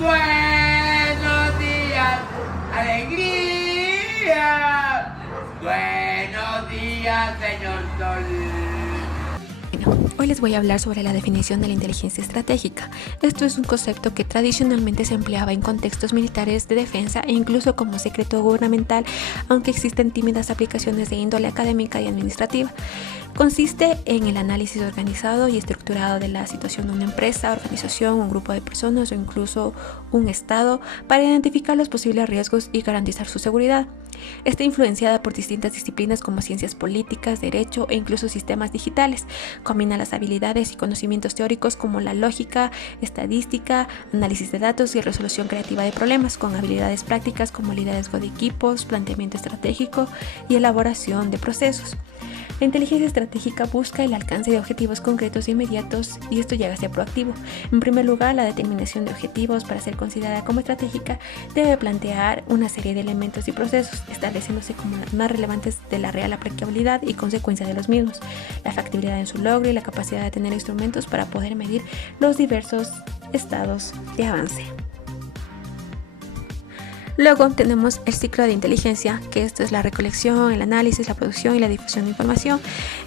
Buenos días, alegría. Buenos días, señor Sol. Hoy les voy a hablar sobre la definición de la inteligencia estratégica. Esto es un concepto que tradicionalmente se empleaba en contextos militares de defensa e incluso como secreto gubernamental, aunque existen tímidas aplicaciones de índole académica y administrativa. Consiste en el análisis organizado y estructurado de la situación de una empresa, organización, un grupo de personas o incluso un estado para identificar los posibles riesgos y garantizar su seguridad. Está influenciada por distintas disciplinas como ciencias políticas, derecho e incluso sistemas digitales. Combina las habilidades y conocimientos teóricos como la lógica, estadística, análisis de datos y resolución creativa de problemas con habilidades prácticas como liderazgo de equipos, planteamiento estratégico y elaboración de procesos. La inteligencia estratégica busca el alcance de objetivos concretos e inmediatos y esto llega a ser proactivo. En primer lugar, la determinación de objetivos para ser considerada como estratégica debe plantear una serie de elementos y procesos, estableciéndose como las más relevantes de la real aplicabilidad y consecuencia de los mismos, la factibilidad en su logro y la capacidad de tener instrumentos para poder medir los diversos estados de avance. Luego tenemos el ciclo de inteligencia, que esto es la recolección, el análisis, la producción y la difusión de información.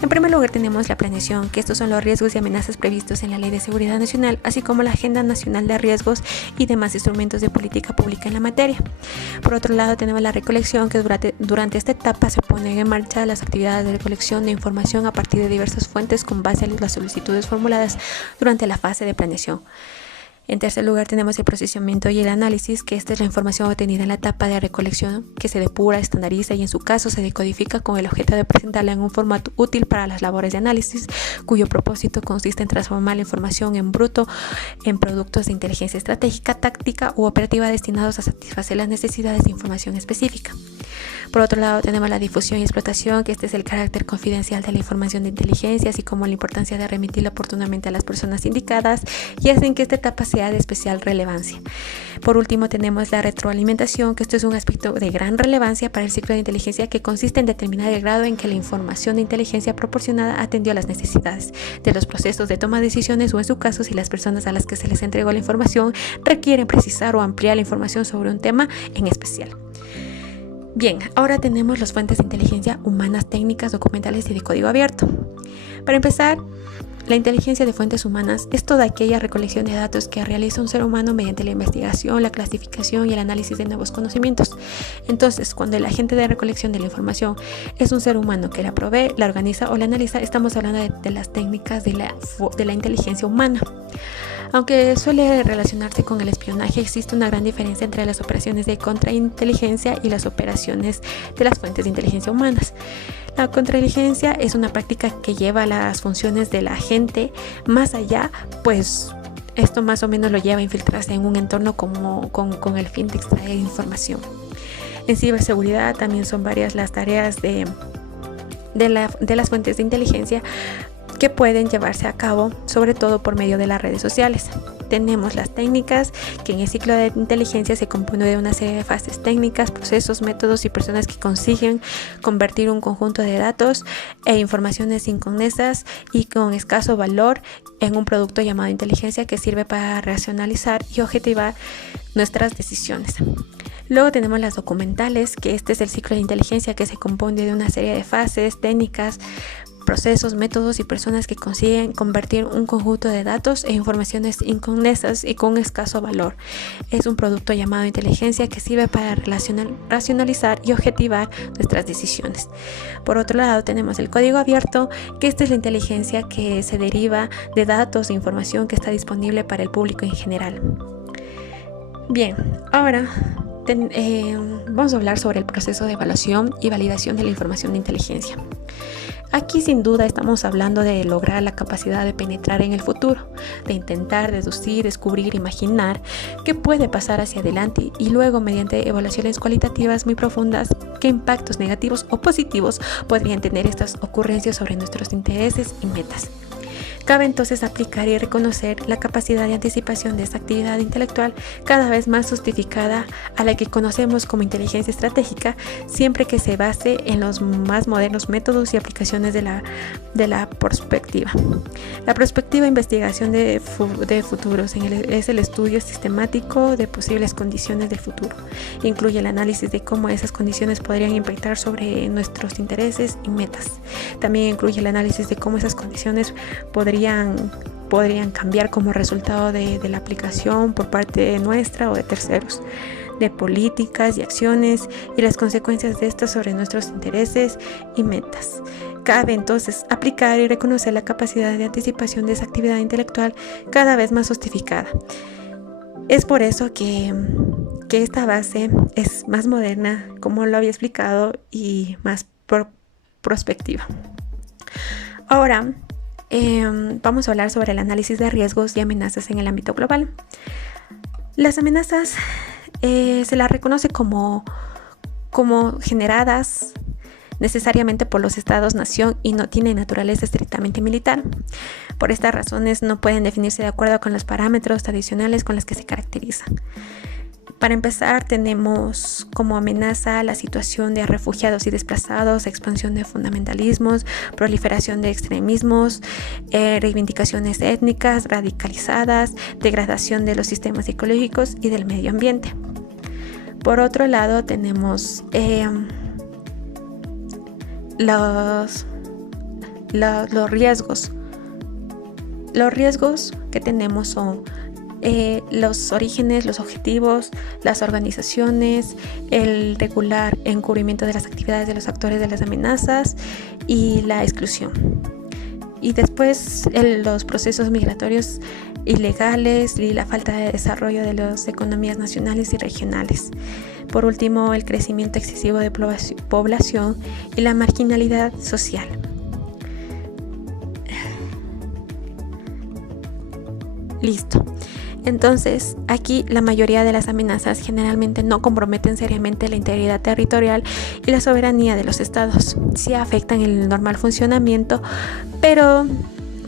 En primer lugar tenemos la planeación, que estos son los riesgos y amenazas previstos en la Ley de Seguridad Nacional, así como la Agenda Nacional de Riesgos y demás instrumentos de política pública en la materia. Por otro lado tenemos la recolección, que durante esta etapa se ponen en marcha las actividades de recolección de información a partir de diversas fuentes con base en las solicitudes formuladas durante la fase de planeación. En tercer lugar tenemos el procesamiento y el análisis, que esta es la información obtenida en la etapa de recolección que se depura, estandariza y en su caso se decodifica con el objeto de presentarla en un formato útil para las labores de análisis, cuyo propósito consiste en transformar la información en bruto en productos de inteligencia estratégica, táctica u operativa destinados a satisfacer las necesidades de información específica. Por otro lado tenemos la difusión y explotación, que este es el carácter confidencial de la información de inteligencia, así como la importancia de remitirla oportunamente a las personas indicadas y hacen que esta etapa sea de especial relevancia. Por último tenemos la retroalimentación, que esto es un aspecto de gran relevancia para el ciclo de inteligencia, que consiste en determinar el grado en que la información de inteligencia proporcionada atendió a las necesidades de los procesos de toma de decisiones o en su caso si las personas a las que se les entregó la información requieren precisar o ampliar la información sobre un tema en especial. Bien, ahora tenemos las fuentes de inteligencia humanas, técnicas, documentales y de código abierto. Para empezar, la inteligencia de fuentes humanas es toda aquella recolección de datos que realiza un ser humano mediante la investigación, la clasificación y el análisis de nuevos conocimientos. Entonces, cuando el agente de recolección de la información es un ser humano que la provee, la organiza o la analiza, estamos hablando de las técnicas de la inteligencia humana. Aunque suele relacionarse con el espionaje, existe una gran diferencia entre las operaciones de contrainteligencia y las operaciones de las fuentes de inteligencia humanas. La contrainteligencia es una práctica que lleva las funciones del agente más allá, pues esto más o menos lo lleva a infiltrarse en un entorno con el fin de extraer información. En ciberseguridad también son varias las tareas de las fuentes de inteligencia que pueden llevarse a cabo, sobre todo por medio de las redes sociales. Tenemos las técnicas, que en el ciclo de inteligencia se compone de una serie de fases técnicas, procesos, métodos y personas que consiguen convertir un conjunto de datos e informaciones inconexas y con escaso valor en un producto llamado inteligencia, que sirve para racionalizar y objetivar nuestras decisiones. Luego tenemos las documentales, que este es el ciclo de inteligencia que se compone de una serie de fases técnicas, procesos, métodos y personas que consiguen convertir un conjunto de datos e informaciones inconexas y con escaso valor. Es un producto llamado inteligencia que sirve para racionalizar y objetivar nuestras decisiones. Por otro lado tenemos el código abierto, que esta es la inteligencia que se deriva de datos e información que está disponible para el público en general. Bien, ahora vamos a hablar sobre el proceso de evaluación y validación de la información de inteligencia. Aquí sin duda estamos hablando de lograr la capacidad de penetrar en el futuro, de intentar deducir, descubrir, imaginar qué puede pasar hacia adelante y luego mediante evaluaciones cualitativas muy profundas qué impactos negativos o positivos podrían tener estas ocurrencias sobre nuestros intereses y metas. Cabe entonces aplicar y reconocer la capacidad de anticipación de esta actividad intelectual cada vez más justificada a la que conocemos como inteligencia estratégica, siempre que se base en los más modernos métodos y aplicaciones de la prospectiva. La prospectiva investigación de futuros es el estudio sistemático de posibles condiciones del futuro. Incluye el análisis de cómo esas condiciones podrían impactar sobre nuestros intereses y metas. También incluye el análisis de cómo esas condiciones podrían cambiar como resultado de la aplicación por parte nuestra o de terceros, de políticas y acciones y las consecuencias de estas sobre nuestros intereses y metas. Cabe entonces aplicar y reconocer la capacidad de anticipación de esa actividad intelectual cada vez más justificada. Es por eso que esta base es más moderna, como lo había explicado, y más prospectiva. Ahora vamos a hablar sobre el análisis de riesgos y amenazas en el ámbito global. Las amenazas se las reconoce como generadas necesariamente por los estados-nación y no tienen naturaleza estrictamente militar. Por estas razones no pueden definirse de acuerdo con los parámetros tradicionales con los que se caracterizan. Para empezar, tenemos como amenaza la situación de refugiados y desplazados, expansión de fundamentalismos, proliferación de extremismos, reivindicaciones étnicas radicalizadas, degradación de los sistemas ecológicos y del medio ambiente. Por otro lado, tenemos los riesgos. Los riesgos que tenemos son los orígenes, los objetivos, las organizaciones, el regular encubrimiento de las actividades de los actores de las amenazas y la exclusión. Y después los procesos migratorios ilegales y la falta de desarrollo de las economías nacionales y regionales. Por último, el crecimiento excesivo de población y la marginalidad social. Listo. Entonces, aquí la mayoría de las amenazas generalmente no comprometen seriamente la integridad territorial y la soberanía de los estados. Sí afectan el normal funcionamiento, pero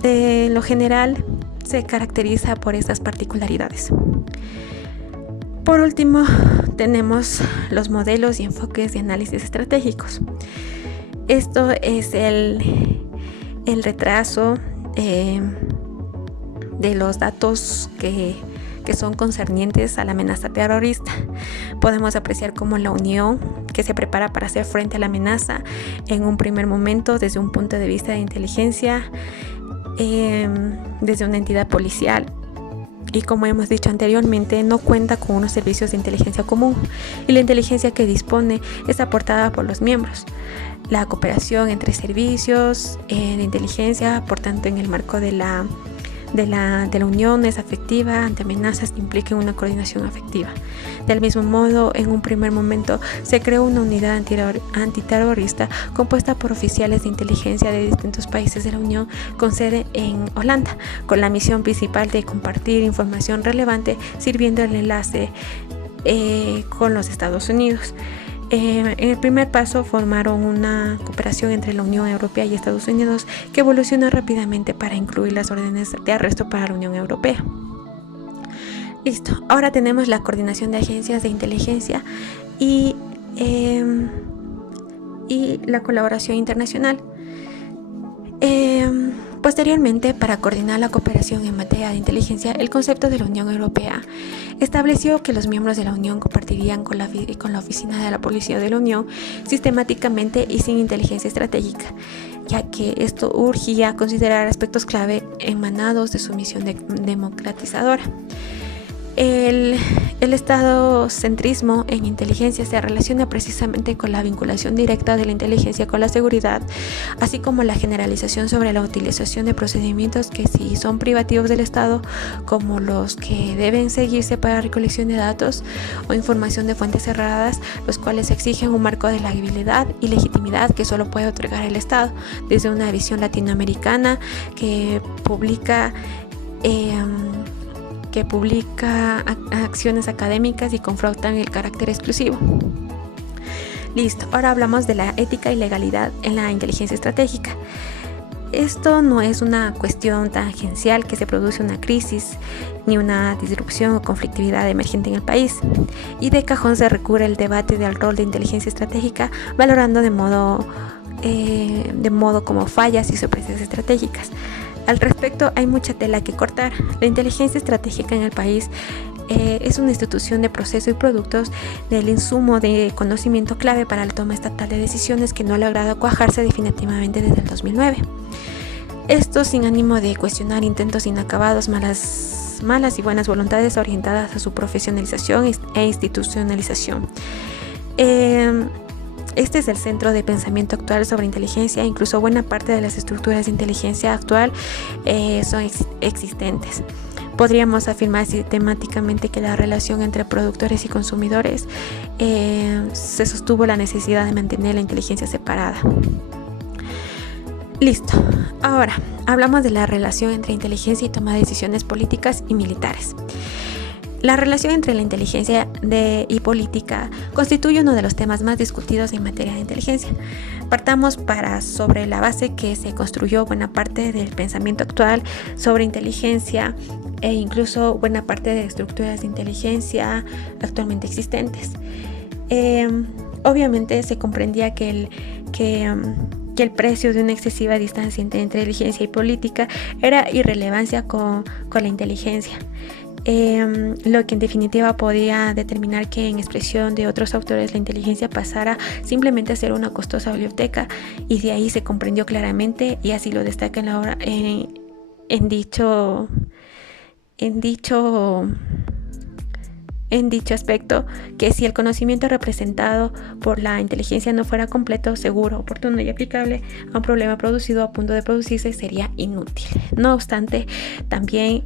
de lo general se caracteriza por estas particularidades. Por último, tenemos los modelos y enfoques de análisis estratégicos. Esto es el retraso de los datos que son concernientes a la amenaza terrorista. Podemos apreciar cómo la Unión, que se prepara para hacer frente a la amenaza en un primer momento desde un punto de vista de inteligencia, desde una entidad policial, y como hemos dicho anteriormente, no cuenta con unos servicios de inteligencia común, y la inteligencia que dispone es aportada por los miembros. La cooperación entre servicios de inteligencia, por tanto, en el marco de la Unión es afectiva ante amenazas que impliquen una coordinación afectiva. Del mismo modo, en un primer momento se creó una unidad antiterrorista compuesta por oficiales de inteligencia de distintos países de la Unión con sede en Holanda, con la misión principal de compartir información relevante, sirviendo el enlace con los Estados Unidos. En el primer paso formaron una cooperación entre la Unión Europea y Estados Unidos que evolucionó rápidamente para incluir las órdenes de arresto para la Unión Europea. Listo, ahora tenemos la coordinación de agencias de inteligencia y la colaboración internacional. Posteriormente, para coordinar la cooperación en materia de inteligencia, el concepto de la Unión Europea estableció que los miembros de la Unión compartirían con la Oficina de la Policía de la Unión sistemáticamente y sin inteligencia estratégica, ya que esto urgía a considerar aspectos clave emanados de su misión democratizadora. El estadocentrismo en inteligencia se relaciona precisamente con la vinculación directa de la inteligencia con la seguridad, así como la generalización sobre la utilización de procedimientos que sí son privativos del Estado, como los que deben seguirse para recolección de datos o información de fuentes cerradas, los cuales exigen un marco de legalidad y legitimidad que solo puede otorgar el Estado, desde una visión latinoamericana que publica acciones académicas y confrontan el carácter exclusivo. Listo, ahora hablamos de la ética y legalidad en la inteligencia estratégica. Esto no es una cuestión tangencial que se produce una crisis ni una disrupción o conflictividad emergente en el país, y de cajón se recurre al debate del rol de inteligencia estratégica, valorando de modo como fallas y sorpresas estratégicas. Al respecto, hay mucha tela que cortar. La inteligencia estratégica en el país es una institución de proceso y productos del insumo de conocimiento clave para la toma estatal de decisiones que no ha logrado cuajarse definitivamente desde el 2009. Esto sin ánimo de cuestionar intentos inacabados, malas y buenas voluntades orientadas a su profesionalización e institucionalización. Este es el centro de pensamiento actual sobre inteligencia. Incluso buena parte de las estructuras de inteligencia actual son existentes. Podríamos afirmar sistemáticamente que la relación entre productores y consumidores se sostuvo la necesidad de mantener la inteligencia separada. Listo. Ahora, hablamos de la relación entre inteligencia y toma de decisiones políticas y militares. La relación entre la inteligencia y política constituye uno de los temas más discutidos en materia de inteligencia. Partamos sobre la base que se construyó buena parte del pensamiento actual sobre inteligencia e incluso buena parte de estructuras de inteligencia actualmente existentes. Obviamente se comprendía que el precio de una excesiva distancia entre inteligencia y política era irrelevancia con la inteligencia. Lo que en definitiva podía determinar que, en expresión de otros autores, la inteligencia pasara simplemente a ser una costosa biblioteca, y de ahí se comprendió claramente, y así lo destaca en la obra, en dicho aspecto, que si el conocimiento representado por la inteligencia no fuera completo, seguro, oportuno y aplicable a un problema producido o a punto de producirse, sería inútil. No obstante, también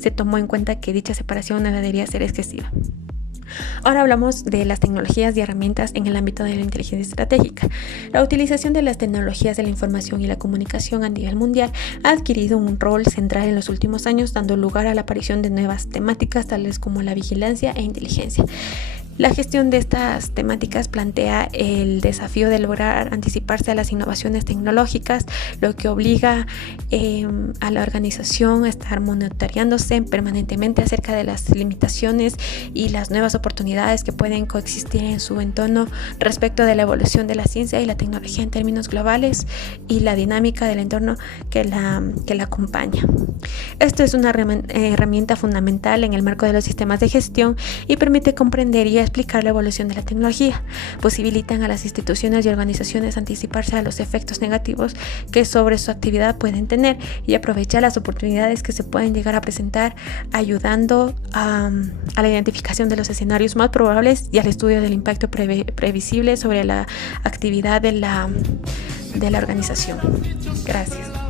se tomó en cuenta que dicha separación no debería ser excesiva. Ahora hablamos de las tecnologías y herramientas en el ámbito de la inteligencia estratégica. La utilización de las tecnologías de la información y la comunicación a nivel mundial ha adquirido un rol central en los últimos años, dando lugar a la aparición de nuevas temáticas tales como la vigilancia e inteligencia. La gestión de estas temáticas plantea el desafío de lograr anticiparse a las innovaciones tecnológicas, lo que obliga a la organización a estar monitoreándose permanentemente acerca de las limitaciones y las nuevas oportunidades que pueden coexistir en su entorno respecto de la evolución de la ciencia y la tecnología en términos globales y la dinámica del entorno que la acompaña. Esto es una herramienta fundamental en el marco de los sistemas de gestión y permite comprender y explicar la evolución de la tecnología. Posibilitan a las instituciones y organizaciones anticiparse a los efectos negativos que sobre su actividad pueden tener y aprovechar las oportunidades que se pueden llegar a presentar, ayudando a la identificación de los escenarios más probables y al estudio del impacto previsible sobre la actividad de la organización. Gracias.